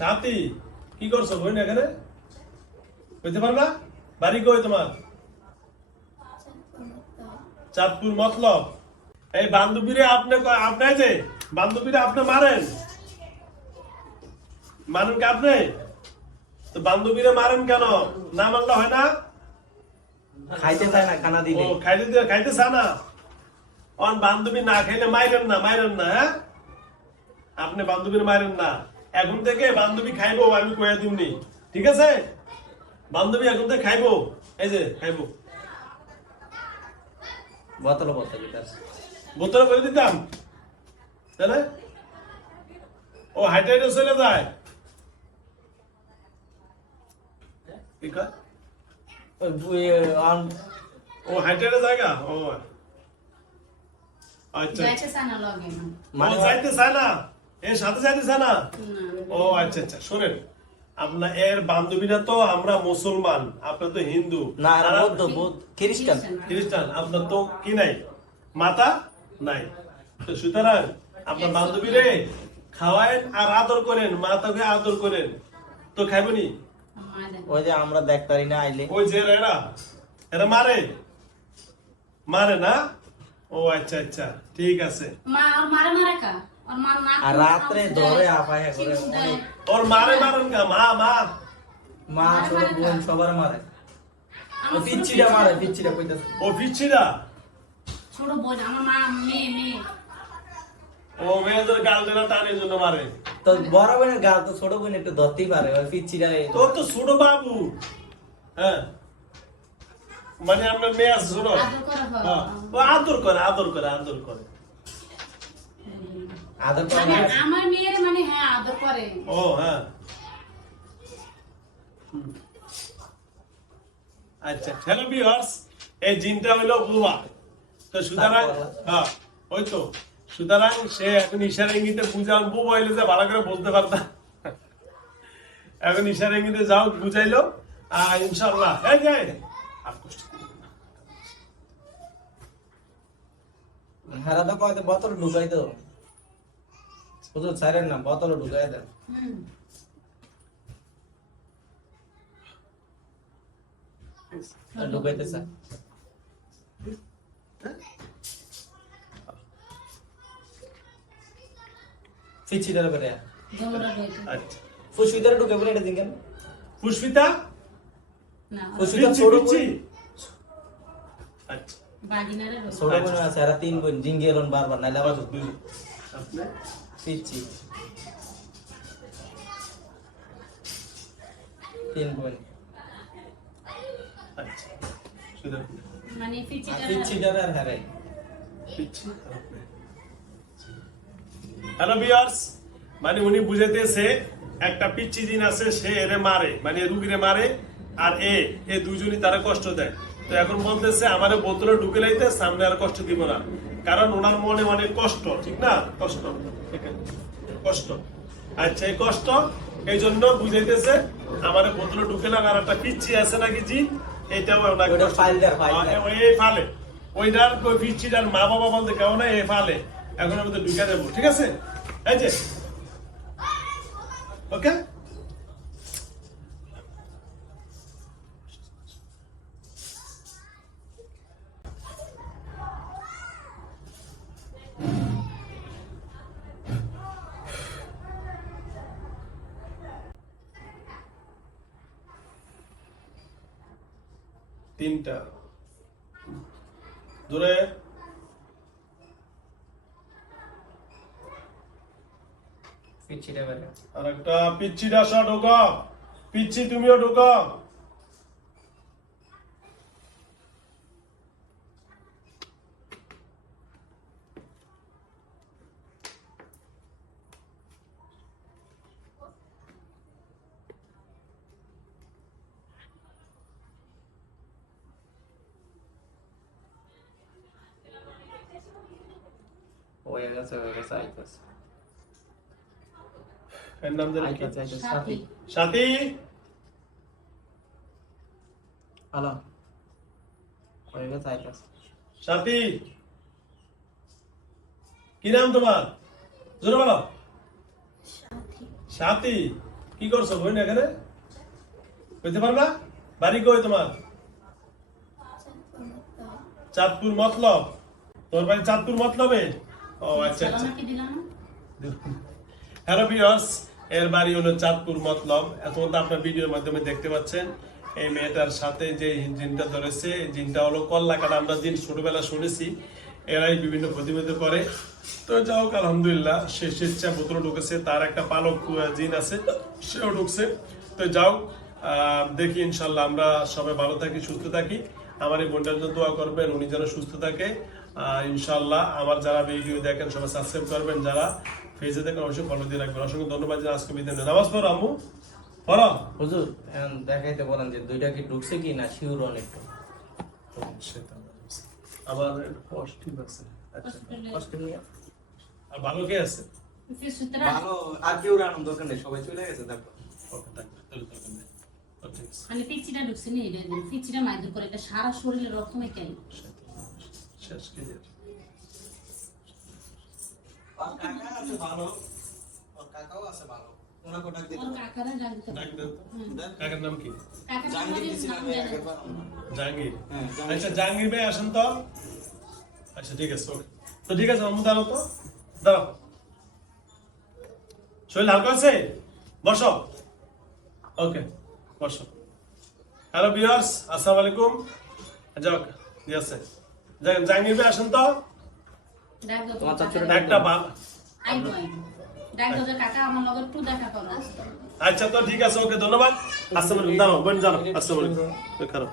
সাথী কি করছ বোন এখানে? বুঝতে পারবা? বাড়ি কই তোমার? চাঁদপুর মতলব। এই বান্ধবীরে আপনি ক- আপনি যে বান্ধবীরে আপনি মারেন। মারেন কে আপনি? তো বান্ধবীরে মারেন কেন? না মারলে হয় না? খাইতে চায় না খানা ও খাইতে দিয়ে খাইতে চা না? অন বান্ধবী না খাইলে মাইরেন না মাইরেন না হ্যাঁ? আপনি বান্ধবীর মাইরেন না। এখন থেকে বান্ধবী খাইবো আমি কয়ে দিমনি। ঠিক আছে? বান্ধবী এখন থেকে খাইবো। এই যে খাইবো। বোতল বোতল বোতলে করে দিতাম। তাহলে? ও হাইটে হাইটে চলে যায়। ও হাইটে হাইটে জায়গা? ও। আচ্ছা। যাইতে চানা লগে। মানে যাইতে চায় না? এর সাথে যাইতে না না। ও আচ্ছা আচ্ছা শোনেন। আপনার এর বান্ধবীরা তো আমরা মুসলমান আপনার তো হিন্দু। না আর আর বৌদ্ধ বৌদ্ধ খ্রিস্টান। খ্রিস্টান। আপনার তো কি নাই? মাতা নাই। তো সুতরাং আপনার বান্ধবীরে খাওয়ায়েন আর আদর করেন মাতাকে আদর করেন। তো খাইবনি ওই যে আমরা দেখতে পারি না আইলে। ওই যে এরা এরা মারে। মারে না? ও আচ্ছা আচ্ছা ঠিক আছে। মা মারে মারে কা আর মা না আর রাত্রে ধরে আপায় করে ওর মারে মারেন কা মা মা। মা ছোট বোন সবার মারে। ও পিচ্ছিটা মারে পিচ্ছিটা কইতাছে। ও পিচ্ছিরা ছোট বোন আমার মা মেয়ে মেয়ে। ও মেয়েদের গাল দেনা টানের জন্য মারে। তো বড় বোনের গাল তো ছোট বোন একটু ধরতেই পারে ওই পিচ্ছিটা তোর তো ছোট বাবু। হ্যাঁ। মানে আপনার মেয়ে আছে ছোট। আদর করে হ্যাঁ, ও আদর করে আদর করে আদর করে। আদর করে মানে আমার মেয়ের মানে হ্যাঁ আদর করে। ও হ্যাঁ। আচ্ছা হ্যালো ভিউয়ার্স এই জিনটা হলো বুয়া। তো সুতরাং হ্যাঁ ওই তো। সুতরাং সে এখন ইশারা ইঙ্গিতে বুঝান বুবা হইলে যে ভালো করে বলতে পারতাম এখন ইশারা ইঙ্গিতে যাও বুঝাইলো। আর ইনশাআল্লাহ। এই যে আর কষ্ট করবেন না। হেরা তো কয় বোতল ঢুকাই তো শুধু ছাড়েন না বোতল ঢুকাই দেন হুম ঢুকাইতে চা পিচ্ছিটার করে দমরা রয়েছে আচ্ছা ফুসুইতার ঢুকে বলে এটা দিন কেন পুষ্পিতা না ফুসুইতা পিচ্ছি ছোট পিচ্ছি বোন আচ্ছা বাগিনারে রয়েছে ছোট বোন আছে আর তিন পিচ্ছি তিন বোন আচ্ছা শুধু মানে পিচিটা আর হারাই হ্যালো ভিউয়ার্স মানে উনি বুঝাইতেছে একটা পিচ্ছি জিন আছে সে এরে মারে। মানে রুগীরে মারে আর এ এ দুজনই তারা কষ্ট দেয়। তো এখন বলতেছে আমার বোতলে ঢুকে লাইতে সামনে আর কষ্ট দিব না। কারণ ওনার মনে অনেক কষ্ট ঠিক না? কষ্ট। কষ্ট। আচ্ছা এই কষ্ট এই জন্য বুঝাইতেছে আমার বোতলে ঢুকে লাগ আর একটা পিচ্ছি আছে নাকি জি? এটাও ওনাকে এই ফালে। ওইটার ওই পিচ্ছিটার মা বাবা বলতে কেউ না এই ফালে। এখন আমি তো ঢুকে দেবো ঠিক আছে? এই যে। ওকে? তিনটা। দূরে। পিচ্ছিটা আর একটা পিচ্ছি ডাসা ঢোকা পিচ্ছি তুমিও ঢোকা ওই গেছে ওই গেছে আইতাছে এর নাম কি? আইতাছে আইতাছে সাথী সাথী হ্যালো ওই গেছে আইতাছে সাথী কি নাম তোমার জোরে বলো সাথী কি করছ বোন এখানে বুঝতে পারবা বাড়ি কই তোমার চাঁদপুর মতলব তোর বাড়ি চাঁদপুর মতলবে ও আচ্ছা আচ্ছা হ্যালো ভিউয়ার্স এর বাড়ি হলো চাঁদপুর মতলব। এখন তো আপনার ভিডিওর মাধ্যমে দেখতে পাচ্ছেন। এই মেয়েটার সাথে যে জিনটা ধরেছে জিনটা হলো কল্লাকাটা আমরা জিন ছোটবেলা শুনেছি। এরাই বিভিন্ন প্রতিবেদন করে। তো যাও হোক, আলহামদুলিল্লাহ সে স্বেচ্ছা বোতল ঢুকেছে। তার একটা পালক জিন আছে সেও ঢুকছে। তো যাও দেখি ইনশাল্লাহ আমরা সবাই ভালো থাকি সুস্থ থাকি। আমার এই বোনটার জন্য দোয়া করবেন উনি যেন সুস্থ থাকে। ইনশাল্লাহ আমার যারা ভিডিও দেখেন সবাই সাবস্ক্রাইব করবেন যারা ফেসে দেখেন অবশ্যই ফলো দিয়ে রাখবেন। অসংখ্য ধন্যবাদ যে আজকে বিদায়। নামাজ পড়ো আম্মু। পড়ো। হুজুর এখন দেখাইতে বলেন যে দুইটা কি ঢুকছে কি না শিওর অনেকটা কষ্ট ঠিক আছে। আচ্ছা। কষ্ট নিয়ে। আর ভালো কে আছে? ভালো আর কেউ রাখুন দোকান নেই সবাই চলে গেছে দেখো। ওকে মানে পিচিটা ঢুকছে নি পিচিটা মাইদুর করে এটা সারা শরীরে শেষ কি? ভালো কাকাও আছে ভালো জাহাঙ্গীর। হ্যাঁ। আচ্ছা জাহাঙ্গীর ভাই আসেন তো। আচ্ছা ঠিক আছে তো ঠিক আছে দাঁড়াও তো। দাঁড়াও। শরীর হালকা আছে? বসো। ওকে। বসো। হ্যালো বিয়ার্স আসসালামু আলাইকুম। যাক আছে। যাক, জাহাঙ্গীর ভাই আসেন তো। একটা আচ্ছা তো ঠিক আছে ওকে ধন্যবাদ। আসসালাম বোন জানো আসসালামু আলাইকুম। খারাপ।